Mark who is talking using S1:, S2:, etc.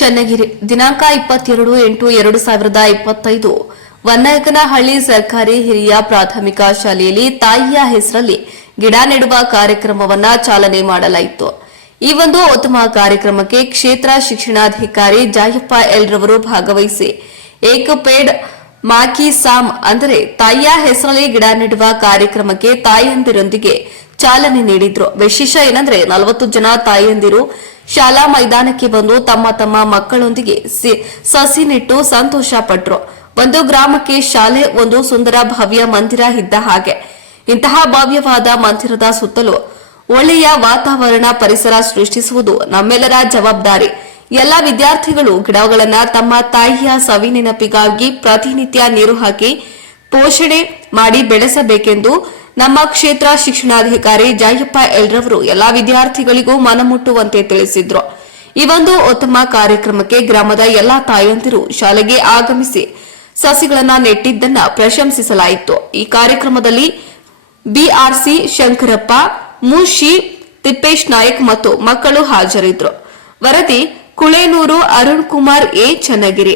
S1: ಚನ್ನಗಿರಿ. ದಿನಾಂಕ ಇಪ್ಪತ್ತೆರಡು ಎಂಟು ಎರಡು ಸಾವಿರದ ಇಪ್ಪತ್ತೈದು. ವನ್ನಯಕನಹಳ್ಳಿ ಸರ್ಕಾರಿ ಹಿರಿಯ ಪ್ರಾಥಮಿಕ ಶಾಲೆಯಲ್ಲಿ ತಾಯಿಯ ಹೆಸರಲ್ಲಿ ಗಿಡ ನೆಡುವ ಕಾರ್ಯಕ್ರಮವನ್ನ ಚಾಲನೆ ಮಾಡಲಾಯಿತು. ಈ ಒಂದು ಉತ್ತಮ ಕಾರ್ಯಕ್ರಮಕ್ಕೆ ಕ್ಷೇತ್ರ ಶಿಕ್ಷಣಾಧಿಕಾರಿ ಜಾಯಪ್ಪ ಎಲ್ ರವರು ಭಾಗವಹಿಸಿ. ಏಕ ಪೇಡ್ ಮಾಕಿ ಸಾಮ್ ಅಂದರೆ ತಾಯಿಯ ಹೆಸರಲ್ಲಿ ಗಿಡ ನೆಡುವ ಕಾರ್ಯಕ್ರಮಕ್ಕೆ ತಾಯಿಯಂದಿರೊಂದಿಗೆ ಚಾಲನೆ ನೀಡಿದ್ರು. ವಿಶೇಷ ಏನಂದ್ರೆ ನಲವತ್ತು ಜನ ತಾಯಿಯಂದಿರು ಶಾಲಾ ಮೈದಾನಕ್ಕೆ ಬಂದು ತಮ್ಮ ತಮ್ಮ ಮಕ್ಕಳೊಂದಿಗೆ ಸಸಿ ನೆಟ್ಟು ಸಂತೋಷ ಪಟ್ರು ಒಂದು ಗ್ರಾಮಕ್ಕೆ ಶಾಲೆ, ಒಂದು ಸುಂದರ ಭವ್ಯ ಮಂದಿರ ಇದ್ದ ಹಾಗೆ. ಇಂತಹ ಭವ್ಯವಾದ ಮಂದಿರದ ಸುತ್ತಲೂ ಒಳ್ಳೆಯ ವಾತಾವರಣ ಪರಿಸರ ಸೃಷ್ಟಿಸುವುದು ನಮ್ಮೆಲ್ಲರ ಜವಾಬ್ದಾರಿ. ಎಲ್ಲ ವಿದ್ಯಾರ್ಥಿಗಳು ಗಿಡಗಳನ್ನ ತಮ್ಮ ತಾಯಿಯ ಸವಿ ನೆನಪಿಗಾಗಿ ಪ್ರತಿನಿತ್ಯ ನೀರು ಹಾಕಿ ಪೋಷಣೆ ಮಾಡಿ ಬೆಳೆಸಬೇಕೆಂದು ನಮ್ಮ ಕ್ಷೇತ್ರ ಶಿಕ್ಷಣಾಧಿಕಾರಿ ಜಯಪ್ಪ ಎಲ್ರವರು ಎಲ್ಲಾ ವಿದ್ಯಾರ್ಥಿಗಳಿಗೂ ಮನಮುಟ್ಟುವಂತೆ ತಿಳಿಸಿದ್ರು. ಈ ಒಂದು ಉತ್ತಮ ಕಾರ್ಯಕ್ರಮಕ್ಕೆ ಗ್ರಾಮದ ಎಲ್ಲಾ ತಾಯಂದಿರು ಶಾಲೆಗೆ ಆಗಮಿಸಿ ಸಸಿಗಳನ್ನ ನೆಟ್ಟಿದ್ದನ್ನ ಪ್ರಶಂಸಿಸಲಾಯಿತು. ಈ ಕಾರ್ಯಕ್ರಮದಲ್ಲಿ ಬಿಆರ್ಸಿ ಶಂಕರಪ್ಪ ಮುಶಿ ತಿಪ್ಪೇಶ್ ನಾಯಕ್ ಮತ್ತು ಮಕ್ಕಳು ಹಾಜರಿದ್ದರು ವರದಿ ಕುಳೇನೂರು ಅರುಣ್ ಕುಮಾರ್ ಎ. ಚನ್ನಗಿರಿ.